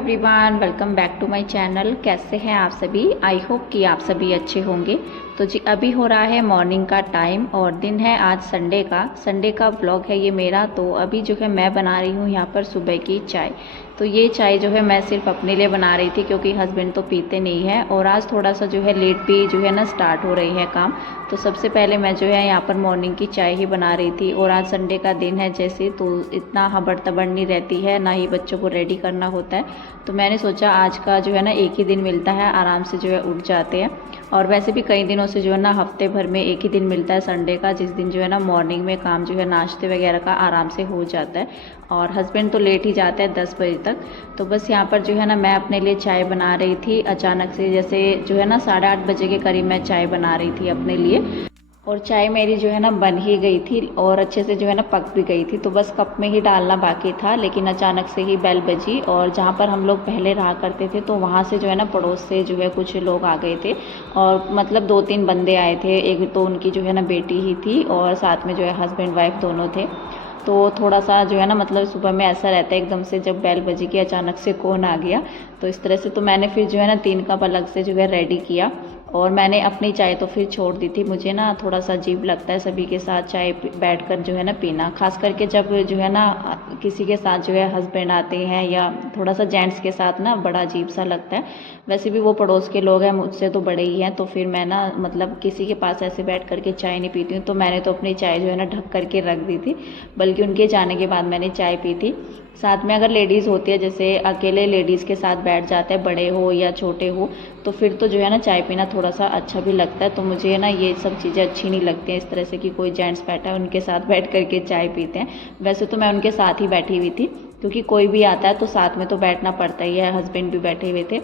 Everyone, welcome back to my channel. कैसे हैं आप सभी? आई होप कि आप सभी अच्छे होंगे। तो जी अभी हो रहा है मॉर्निंग का टाइम और दिन है आज संडे का व्लॉग है ये मेरा। तो अभी जो है मैं बना रही हूँ यहाँ पर सुबह की चाय। तो ये चाय जो है मैं सिर्फ अपने लिए बना रही थी क्योंकि हस्बैंड तो पीते नहीं है और आज थोड़ा सा जो है लेट भी जो है ना स्टार्ट हो रही है काम। तो सबसे पहले मैं जो है यहाँ पर मॉर्निंग की चाय ही बना रही थी और आज संडे का दिन है जैसे, तो इतना हबड़ तबड़ नहीं रहती है, ना ही बच्चों को रेडी करना होता है। तो मैंने सोचा आज का जो है ना एक ही दिन मिलता है, आराम से जो है उठ जाते हैं। और वैसे भी कई दिनों से जो है ना हफ्ते भर में एक ही दिन मिलता है संडे का, जिस दिन जो है ना मॉर्निंग में काम जो है नाश्ते वगैरह का आराम से हो जाता है। और हस्बैंड तो लेट ही जाते हैं 10 बजे तक। तो बस यहाँ पर जो है ना मैं अपने लिए चाय बना रही थी अचानक से, जैसे जो है ना 8:30 बजे के करीब मैं चाय बना रही थी अपने लिए। और चाय मेरी जो है ना बन ही गई थी और अच्छे से जो है ना पक भी गई थी। तो बस कप में ही डालना बाकी था, लेकिन अचानक से ही बेल बजी और जहाँ पर हम लोग पहले रहा करते थे तो वहाँ से जो है ना पड़ोस से जो है कुछ लोग आ गए थे। और मतलब 2-3 बंदे आए थे, एक तो उनकी जो है ना बेटी ही थी और साथ में जो है हस्बैंड वाइफ दोनों थे। तो थोड़ा सा जो है ना मतलब सुबह में ऐसा रहता है एकदम से जब बेल बजी कि अचानक से कौन आ गया। तो इस तरह से तो मैंने फिर जो है ना 3 कप अलग से जो है रेडी किया और मैंने अपनी चाय तो फिर छोड़ दी थी। मुझे ना थोड़ा सा अजीब लगता है सभी के साथ चाय बैठकर जो है ना पीना, खास करके जब जो है ना किसी के साथ जो है हस्बैंड आते हैं या थोड़ा सा जेंट्स के साथ ना बड़ा अजीब सा लगता है। वैसे भी वो पड़ोस के लोग हैं, मुझसे तो बड़े ही हैं, तो फिर मैं ना मतलब किसी के पास ऐसे बैठ करके चाय नहीं पीती हूँ। तो मैंने तो अपनी चाय जो है ना ढक करके रख दी थी, बल्कि उनके जाने के बाद मैंने चाय पी थी। साथ में अगर लेडीज़ होती है, जैसे अकेले लेडीज़ के साथ बैठ जाते हैं, बड़े हो या छोटे हो, तो फिर तो जो है ना चाय पीना थोड़ा सा अच्छा भी लगता है। तो मुझे ना ये सब चीज़ें अच्छी नहीं लगती हैं, इस तरह से कि कोई जेंट्स बैठा है उनके साथ बैठ करके चाय पीते हैं। वैसे तो मैं उनके साथ ही बैठी हुई थी क्योंकि कोई भी आता है तो साथ में तो बैठना पड़ता ही है, हस्बैंड भी बैठे हुए थे।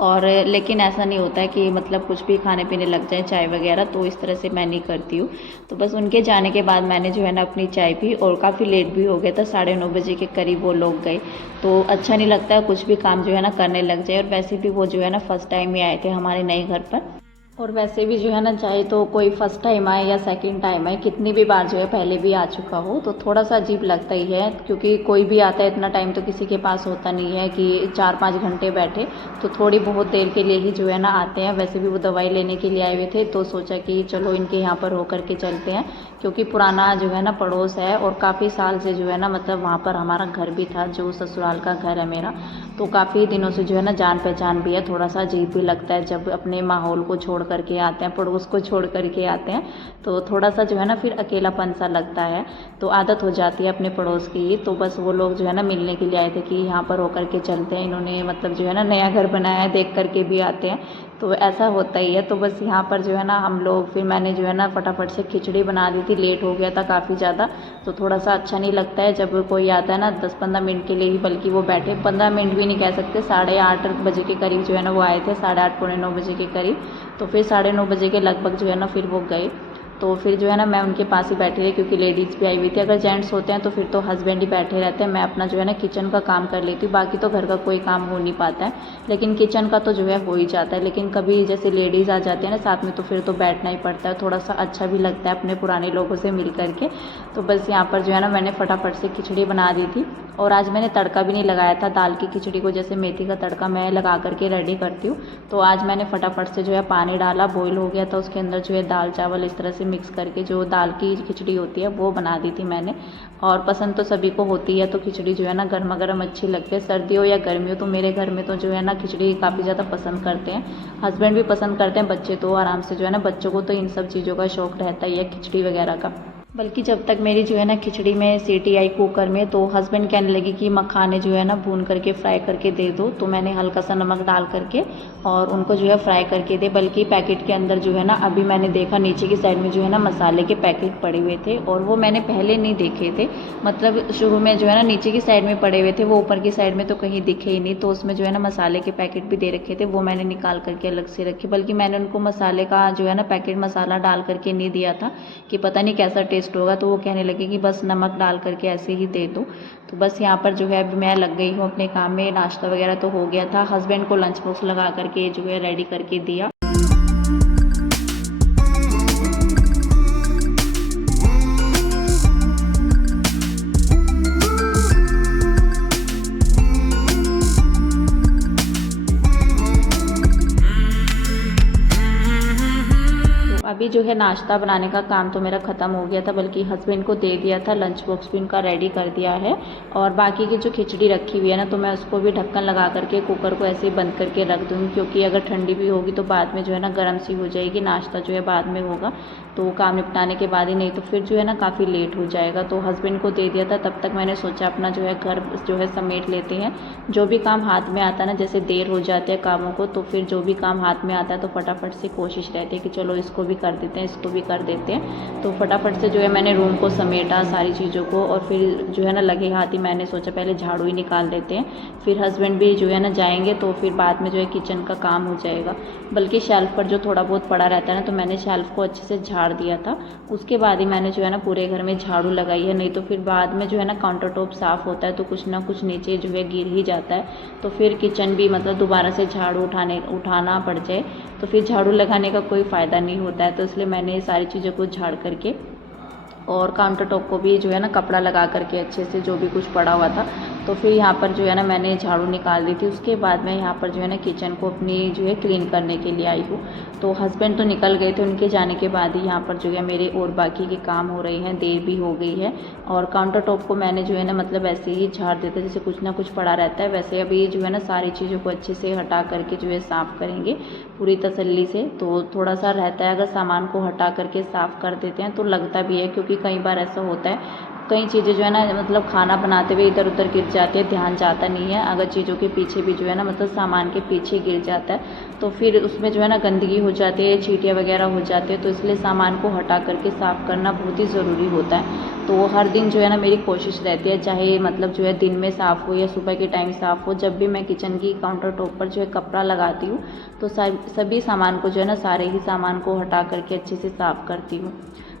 और लेकिन ऐसा नहीं होता है कि मतलब कुछ भी खाने पीने लग जाए चाय वगैरह, तो इस तरह से मैं नहीं करती हूँ। तो बस उनके जाने के बाद मैंने जो है ना अपनी चाय पी और काफ़ी लेट भी हो गया था, 9:30 बजे के करीब वो लोग गए। तो अच्छा नहीं लगता है कुछ भी काम जो है ना करने लग जाए, और वैसे भी वो जो है ना फर्स्ट टाइम ही आए थे हमारे नए घर पर। और वैसे भी जो है ना चाहे तो कोई फर्स्ट टाइम आए या सेकंड टाइम आए, कितनी भी बार जो है पहले भी आ चुका हो, तो थोड़ा सा अजीब लगता ही है। क्योंकि कोई भी आता है इतना टाइम तो किसी के पास होता नहीं है कि 4-5 घंटे बैठे, तो थोड़ी बहुत देर के लिए ही जो है ना आते हैं। वैसे भी वो दवाई लेने के लिए आए हुए थे, तो सोचा कि चलो इनके यहाँ पर होकर के चलते हैं, क्योंकि पुराना जो है ना पड़ोस है और काफ़ी साल से जो है ना मतलब वहाँ पर हमारा घर भी था, जो ससुराल का घर है मेरा। तो काफ़ी दिनों से जो है ना जान पहचान भी है। थोड़ा सा अजीब भी लगता है जब अपने माहौल को छोड़ करके आते हैं, पड़ोस को छोड़ करके आते हैं, तो थोड़ा सा जो है ना फिर अकेलापन सा लगता है। तो आदत हो जाती है अपने पड़ोस की। तो बस वो लोग जो है ना मिलने के लिए आए थे कि यहाँ पर होकर के चलते हैं, इन्होंने मतलब जो है ना नया घर बनाया है, देख करके भी आते हैं, तो ऐसा होता ही है। तो बस यहाँ पर जो है ना हम लोग, फिर मैंने जो है ना फटाफट से खिचड़ी बना दी थी, लेट हो गया था काफ़ी ज़्यादा। तो थोड़ा सा अच्छा नहीं लगता है जब कोई आता है ना 10-15 मिनट के लिए ही, बल्कि वो बैठे 15 मिनट भी नहीं कह सकते, 8:30 बजे के करीब जो है ना वो आए थे, 8:30 पौने 9 बजे के करीब। तो फिर 9:30 बजे के लगभग जो है ना फिर वो गए। तो फिर जो है ना मैं उनके पास ही बैठी रही क्योंकि लेडीज़ भी आई हुई थी। अगर जेंट्स होते हैं तो फिर तो हस्बैंड ही बैठे रहते हैं, मैं अपना जो है ना किचन का काम कर लेती हूँ, बाकी तो घर का कोई काम हो नहीं पाता है, लेकिन किचन का तो जो है हो ही जाता है। लेकिन कभी जैसे लेडीज़ आ जाती है ना साथ में, तो फिर तो बैठना ही पड़ता है, थोड़ा सा अच्छा भी लगता है अपने पुराने लोगों से मिल करके। तो बस यहाँ पर जो है ना मैंने फटाफट से खिचड़ी बना दी थी और आज मैंने तड़का भी नहीं लगाया था दाल की खिचड़ी को, जैसे मेथी का तड़का मैं लगा करके रेडी करती हूँ। तो आज मैंने फटाफट से जो है पानी डाला, बॉईल हो गया था, उसके अंदर जो है दाल चावल इस तरह से मिक्स करके जो दाल की खिचड़ी होती है वो बना दी थी मैंने। और पसंद तो सभी को होती है, तो खिचड़ी जो है ना गर्मा गर्म अच्छी लगती है, सर्दी हो या गर्मी हो। तो मेरे घर में तो जो है ना खिचड़ी काफ़ी ज़्यादा पसंद करते हैं, हस्बैंड भी पसंद करते हैं, बच्चे तो आराम से जो है ना, बच्चों को तो इन सब चीज़ों का शौक रहता ही है, खिचड़ी वगैरह का। बल्कि जब तक मेरी जो है ना खिचड़ी में सीटी आई कुकर में, तो हस्बैंड कहने लगे कि मखाने जो है ना भून करके फ्राई करके दे दो। तो मैंने हल्का सा नमक डाल करके और उनको जो है फ्राई करके दे। बल्कि पैकेट के अंदर जो है ना अभी मैंने देखा नीचे की साइड में जो है ना मसाले के पैकेट पड़े हुए थे, और वो मैंने पहले नहीं देखे थे। मतलब शुरू में जो है ना नीचे की साइड में पड़े हुए थे, वो ऊपर की साइड में तो कहीं दिखे ही नहीं। तो उसमें जो है ना मसाले के पैकेट भी दे रखे थे, वो मैंने निकाल करके अलग से रखे। बल्कि मैंने उनको मसाले का जो है ना पैकेट मसाला डाल करके नहीं दिया था कि पता नहीं कैसा टेस्ट होगा। तो वो कहने लगे कि बस नमक डाल करके ऐसे ही दे दो। तो बस यहाँ पर जो है अभी मैं लग गई हूँ अपने काम में। नाश्ता वगैरह तो हो गया था, हस्बैंड को लंच बॉक्स लगा करके जो है रेडी करके दिया। अभी जो है नाश्ता बनाने का काम तो मेरा ख़त्म हो गया था, बल्कि हस्बैंड को दे दिया था, लंच बॉक्स भी उनका रेडी कर दिया है। और बाकी की जो खिचड़ी रखी हुई है ना, तो मैं उसको भी ढक्कन लगा करके कुकर को ऐसे ही बंद करके रख दूँगी, क्योंकि अगर ठंडी भी होगी तो बाद में जो है ना गर्म सी हो जाएगी। नाश्ता जो है बाद में होगा, तो काम निपटाने के बाद ही, नहीं तो फिर जो है ना काफ़ी लेट हो जाएगा। तो हस्बैंड को दे दिया था, तब तक मैंने सोचा अपना जो है घर जो है समेट लेते हैं। जो भी काम हाथ में आता है ना, जैसे देर हो जाते हैं कामों को, तो फिर जो भी काम हाथ में आता है तो फटाफट से कोशिश रहती है कि चलो इसको भी कर देते हैं, इसको भी कर देते हैं। तो फटाफट से जो है मैंने रूम को समेटा सारी चीज़ों को, और फिर जो है ना लगे हाथ ही मैंने सोचा पहले झाड़ू ही निकाल देते हैं, फिर हस्बैंड भी जो है ना जाएंगे तो फिर बाद में जो है किचन का काम हो जाएगा। बल्कि शेल्फ़ पर जो थोड़ा बहुत पड़ा रहता है ना, तो मैंने शेल्फ़ को अच्छे से झाड़ दिया था, उसके बाद ही मैंने जो है ना पूरे घर में झाड़ू लगाई है। नहीं तो फिर बाद में जो है ना काउंटर टॉप साफ़ होता है तो कुछ ना कुछ नीचे जो है गिर ही जाता है, तो फिर किचन भी मतलब दोबारा से झाड़ू उठाना पड़ जाए तो फिर झाड़ू लगाने का कोई फ़ायदा नहीं होता है। तो इसलिए मैंने ये सारी चीज़ों को झाड़ करके और काउंटर टॉप को भी जो है ना कपड़ा लगा करके अच्छे से जो भी कुछ पड़ा हुआ था, तो फिर यहाँ पर जो है ना मैंने झाड़ू निकाल दी थी। उसके बाद मैं यहाँ पर जो है ना किचन को अपनी जो है क्लीन करने के लिए आई हूँ। तो हस्बैंड तो निकल गए थे, उनके जाने के बाद ही यहाँ पर जो है मेरे और बाकी के काम हो रहे हैं, देर भी हो गई है। और काउंटर टॉप को मैंने जो है ना मतलब ऐसे ही झाड़ देता, जैसे कुछ ना कुछ पड़ा रहता है वैसे। अभी जो है ना सारी चीज़ों को अच्छे से हटा करके जो है साफ़ करेंगे पूरी तसल्ली से। तो थोड़ा सा रहता है, अगर सामान को हटा करके साफ़ कर देते हैं तो लगता भी है, क्योंकि कई बार ऐसा होता है कई चीज़ें जो है ना मतलब खाना बनाते हुए इधर उधर गिर जाती है, ध्यान जाता नहीं है। अगर चीज़ों के पीछे भी जो है ना मतलब सामान के पीछे गिर जाता है तो फिर उसमें जो है ना गंदगी हो जाती है, चींटियाँ वगैरह हो जाती है। तो इसलिए सामान को हटा करके साफ़ करना बहुत ही ज़रूरी होता है। तो हर दिन जो है ना मेरी कोशिश रहती है, चाहे मतलब जो है दिन में साफ़ हो या सुबह के टाइम साफ़ हो, जब भी मैं किचन की काउंटर टॉप पर जो है कपड़ा लगाती हूँ तो सभी सामान को जो है ना सारे ही सामान को हटा करके अच्छे से साफ़ करती हूँ।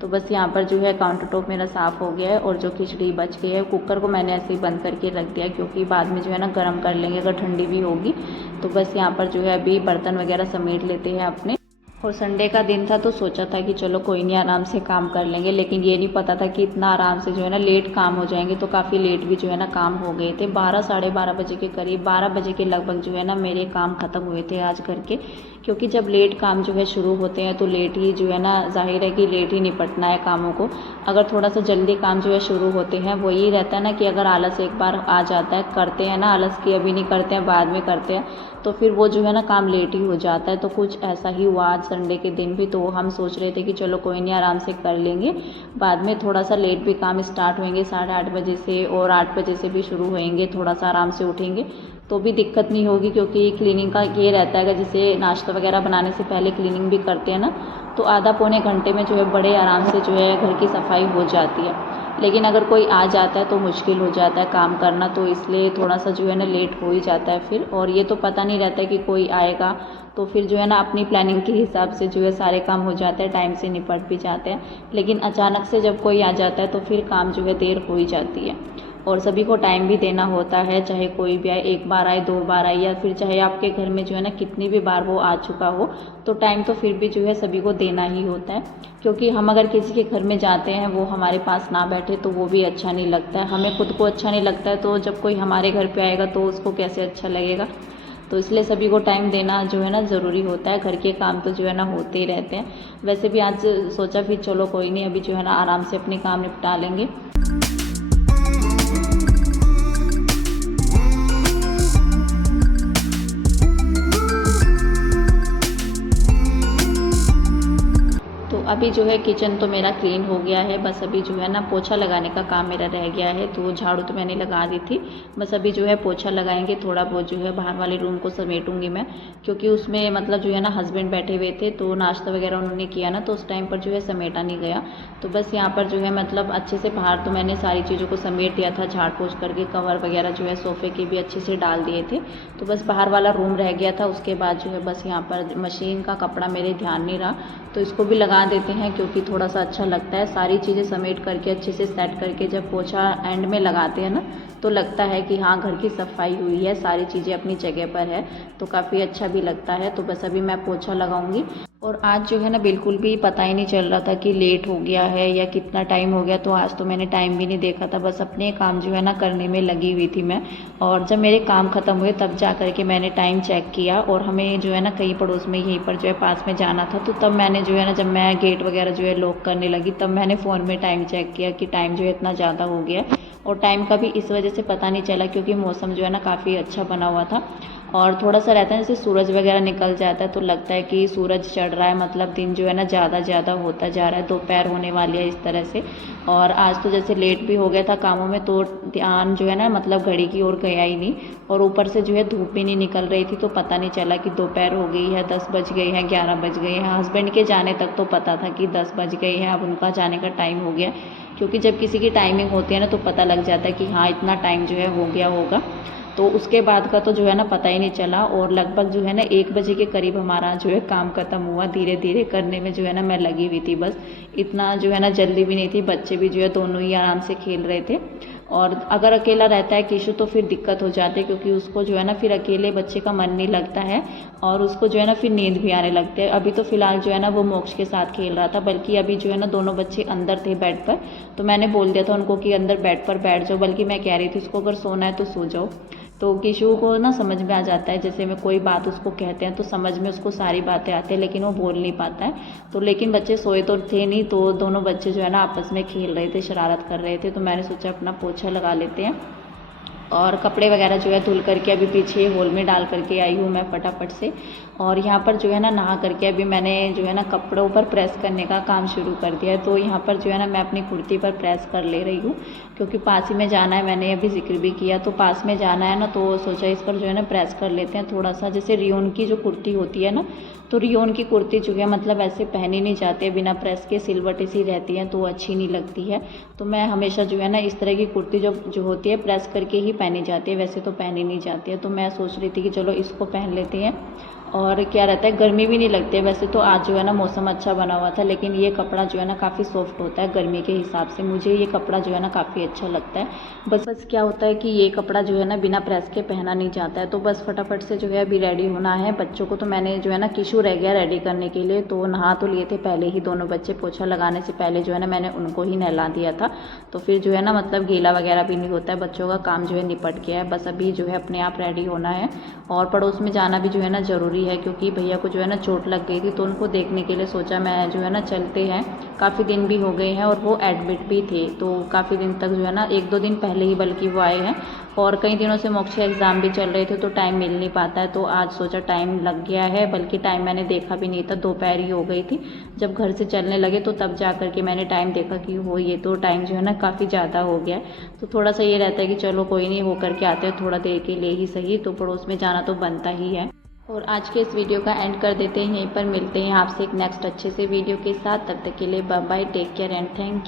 तो बस यहाँ पर जो है काउंटर टॉप मेरा साफ़ हो गया है, और जो खिचड़ी बच गई है कुकर को मैंने ऐसे ही बंद करके रख दिया, क्योंकि बाद में जो है ना गर्म कर लेंगे अगर ठंडी भी होगी। तो बस यहाँ पर जो है अभी बर्तन वगैरह समेट लेते हैं अपने। और संडे का दिन था तो सोचा था कि चलो कोई नहीं आराम से काम कर लेंगे, लेकिन ये नहीं पता था कि इतना आराम से जो है ना लेट काम हो जाएंगे। तो काफ़ी लेट भी जो है ना काम हो गए थे, 12 साढ़े 12 बजे के करीब, 12 बजे के लगभग जो है ना मेरे काम ख़त्म हुए थे आज घर के। क्योंकि जब लेट काम जो है शुरू होते हैं तो लेट ही जो है ना जाहिर है कि लेट ही निपटना है कामों को। अगर थोड़ा सा जल्दी काम जो है शुरू होते हैं, वो यही रहता है ना कि अगर आलस एक बार आ जाता है, करते हैं ना आलस की अभी नहीं करते हैं बाद में करते हैं, तो फिर वो जो है ना काम लेट ही हो जाता है। तो कुछ ऐसा ही हुआ आज संडे के दिन भी। तो हम सोच रहे थे कि चलो कोई नहीं आराम से कर लेंगे, बाद में थोड़ा सा लेट भी काम स्टार्ट होंगे 8:30 बजे से, और 8 बजे से भी शुरू होंगे, थोड़ा सा आराम से उठेंगे तो भी दिक्कत नहीं होगी। क्योंकि क्लीनिंग का ये रहता है कि जैसे नाश्ता वगैरह बनाने से पहले क्लीनिंग भी करते हैं ना, तो आधा पौने घंटे में जो है बड़े आराम से जो है घर की सफाई हो जाती है। लेकिन अगर कोई आ जाता है तो मुश्किल हो जाता है काम करना, तो इसलिए थोड़ा सा जो है ना लेट हो ही जाता है फिर। और ये तो पता नहीं रहता है कि कोई आएगा, तो फिर जो है ना अपनी प्लानिंग के हिसाब से जो है सारे काम हो जाते हैं, टाइम से निपट भी जाते हैं। लेकिन अचानक से जब कोई आ जाता है तो फिर काम जो है देर हो ही जाती है। और सभी को टाइम भी देना होता है, चाहे कोई भी आए, एक बार आए, 2 बार आए, या फिर चाहे आपके घर में जो है ना कितनी भी बार वो आ चुका हो, तो टाइम तो फिर भी जो है सभी को देना ही होता है। क्योंकि हम अगर किसी के घर में जाते हैं, वो हमारे पास ना बैठे तो वो भी अच्छा नहीं लगता है, हमें खुद को अच्छा नहीं लगता है, तो जब कोई हमारे घर पे आएगा तो उसको कैसे अच्छा लगेगा। तो इसलिए सभी को टाइम देना जो है ना ज़रूरी होता है। घर के काम तो जो है ना होते ही रहते हैं। वैसे भी आज सोचा फिर चलो कोई नहीं, अभी जो है ना आराम से अपने काम निपटा लेंगे। अभी जो है किचन तो मेरा क्लीन हो गया है, बस अभी जो है ना पोछा लगाने का काम मेरा रह गया है। तो झाड़ू तो मैंने लगा दी थी, बस अभी जो है पोछा लगाएंगे। थोड़ा बहुत जो है बाहर वाले रूम को समेटूंगी मैं, क्योंकि उसमें मतलब जो है ना हस्बैंड बैठे हुए थे तो नाश्ता वगैरह उन्होंने किया ना, तो उस टाइम पर जो है समेटा नहीं गया। तो बस यहाँ पर जो है मतलब अच्छे से बाहर तो मैंने सारी चीज़ों को समेट दिया था, झाड़ पोछ करके कवर वगैरह जो है सोफ़े के भी अच्छे से डाल दिए थे। तो बस बाहर वाला रूम रह गया था। उसके बाद जो है बस यहाँ पर मशीन का कपड़ा मेरे ध्यान नहीं रहा, तो इसको भी लगा देते हैं, क्योंकि थोड़ा सा अच्छा लगता है। सारी चीज़ें समेट करके अच्छे से सेट करके जब पोछा एंड में लगाते हैं ना, तो लगता है कि हाँ घर की सफाई हुई है, सारी चीज़ें अपनी जगह पर है, तो काफ़ी अच्छा भी लगता है। तो बस अभी मैं पोछा लगाऊंगी। और आज जो है ना बिल्कुल भी पता ही नहीं चल रहा था कि लेट हो गया है या कितना टाइम हो गया। तो आज तो मैंने टाइम भी नहीं देखा था, बस अपने काम जो है ना करने में लगी हुई थी मैं। और जब मेरे काम ख़त्म हुए तब जा कर के मैंने टाइम चेक किया, और हमें जो है ना कहीं पड़ोस में यहीं पर जो है पास में जाना था। तो तब मैंने जो है ना, जब मैं गेट वगैरह जो है लॉक करने लगी, तब मैंने फ़ोन में टाइम चेक किया कि टाइम जो है इतना ज़्यादा हो गया। और टाइम का भी इस वजह से पता नहीं चला क्योंकि मौसम जो है ना काफ़ी अच्छा बना हुआ था। और थोड़ा सा रहता है जैसे सूरज वगैरह निकल जाता है तो लगता है कि सूरज चढ़ रहा है, मतलब दिन जो है ना ज़्यादा होता जा रहा है, दोपहर होने वाली है इस तरह से। और आज तो जैसे लेट भी हो गया था कामों में, तो ध्यान जो है ना मतलब घड़ी की ओर गया ही नहीं। और ऊपर से जो है धूप भी नहीं निकल रही थी, तो पता नहीं चला कि दोपहर हो गई है, 10 बज गए हैं, 11 बज गए हैं। हस्बैंड के जाने तक तो पता था कि 10 बज गए हैं, अब उनका जाने का टाइम हो गया। क्योंकि जब किसी की टाइमिंग होती है ना तो पता लग जाता है कि हाँ इतना टाइम जो है हो गया होगा। तो उसके बाद का तो जो है ना पता ही नहीं चला। और लगभग जो है ना 1 बजे के करीब हमारा जो है काम ख़त्म हुआ। धीरे धीरे करने में जो है ना मैं लगी हुई थी, बस इतना जो है ना जल्दी भी नहीं थी। बच्चे भी जो है दोनों ही आराम से खेल रहे थे। और अगर अकेला रहता है किशु तो फिर दिक्कत हो जाती है, क्योंकि उसको जो है ना फिर अकेले बच्चे का मन नहीं लगता है, और उसको जो है ना फिर नींद भी आने लगती है। अभी तो फिलहाल जो है ना वो मोक्ष के साथ खेल रहा था, बल्कि अभी जो है ना दोनों बच्चे अंदर थे बेड पर। तो मैंने बोल दिया था उनको कि अंदर बेड पर बैठ जाओ, बल्कि मैं कह रही थी उसको अगर सोना है तो सो जाओ। तो किशु को ना समझ में आ जाता है, जैसे मैं कोई बात उसको कहते हैं तो समझ में उसको सारी बातें आती हैं, लेकिन वो बोल नहीं पाता है। तो लेकिन बच्चे सोए तो थे नहीं, तो दोनों बच्चे जो है ना आपस में खेल रहे थे, शरारत कर रहे थे। तो मैंने सोचा अपना पोछा लगा लेते हैं। और कपड़े वगैरह जो है धुल करके अभी पीछे हॉल में डाल करके आई हूँ मैं फटाफट से। और यहाँ पर जो है ना नहा करके अभी मैंने जो है ना कपड़ों पर प्रेस करने का काम शुरू कर दिया है। तो यहाँ पर जो है ना मैं अपनी कुर्ती पर प्रेस कर ले रही हूँ, क्योंकि पास ही में जाना है। मैंने अभी जिक्र भी किया, तो पास में जाना है ना, तो सोचा इस पर जो है ना प्रेस कर लेते हैं थोड़ा सा। जैसे रियोन की जो कुर्ती होती है ना, तो रियोन की कुर्ती जो है मतलब ऐसे पहनी नहीं जाती है बिना प्रेस के, सिलवटी सी रहती है तो अच्छी नहीं लगती है। तो मैं हमेशा जो है ना इस तरह की कुर्ती जो होती है प्रेस करके ही पहनी जाती है, वैसे तो पहनी नहीं जाती है। तो मैं सोच रही थी कि चलो इसको पहन लेते हैं, और क्या रहता है गर्मी भी नहीं लगती है। वैसे तो आज जो है ना मौसम अच्छा बना हुआ था, लेकिन ये कपड़ा जो है ना काफ़ी सॉफ्ट होता है गर्मी के हिसाब से। मुझे ये कपड़ा जो है ना काफ़ी अच्छा लगता है। बस क्या होता है कि ये कपड़ा जो है ना बिना प्रेस के पहना नहीं जाता है। तो बस फटाफट से जो है अभी रेडी होना है। बच्चों को तो मैंने जो है ना किशु रह गया रेडी करने के लिए, तो नहा तो लिए थे पहले ही दोनों बच्चे। पोछा लगाने से पहले जो है ना मैंने उनको ही नहला दिया था, तो फिर जो है ना मतलब गीला वगैरह भी नहीं होता है, बच्चों का काम जो है निपट गया है। बस अभी जो है अपने आप रेडी होना है। और पड़ोस में जाना भी जो है ना ज़रूरी है, क्योंकि भैया को जो है ना चोट लग गई थी, तो उनको देखने के लिए सोचा मैं जो है ना चलते हैं। काफ़ी दिन भी हो गए हैं और वो एडमिट भी थे, तो काफ़ी दिन तक जो है ना 1-2 दिन पहले ही बल्कि वो आए हैं। और कई दिनों से मोक्ष एग्ज़ाम भी चल रहे थे, तो टाइम मिल नहीं पाता है। तो आज सोचा टाइम लग गया है, बल्कि टाइम मैंने देखा भी नहीं था, दोपहर ही हो गई थी। जब घर से चलने लगे तो तब जा कर के मैंने टाइम देखा कि हो ये तो टाइम जो है ना काफ़ी ज़्यादा हो गया है। तो थोड़ा सा ये रहता है कि चलो कोई नहीं, हो करके आते हैं थोड़ा देर के लिए ही सही, तो पड़ोस में जाना तो बनता ही है। और आज के इस वीडियो का एंड कर देते हैं यहीं पर। मिलते हैं आपसे एक नेक्स्ट अच्छे से वीडियो के साथ। तब तक के लिए bye bye, take care and thank you.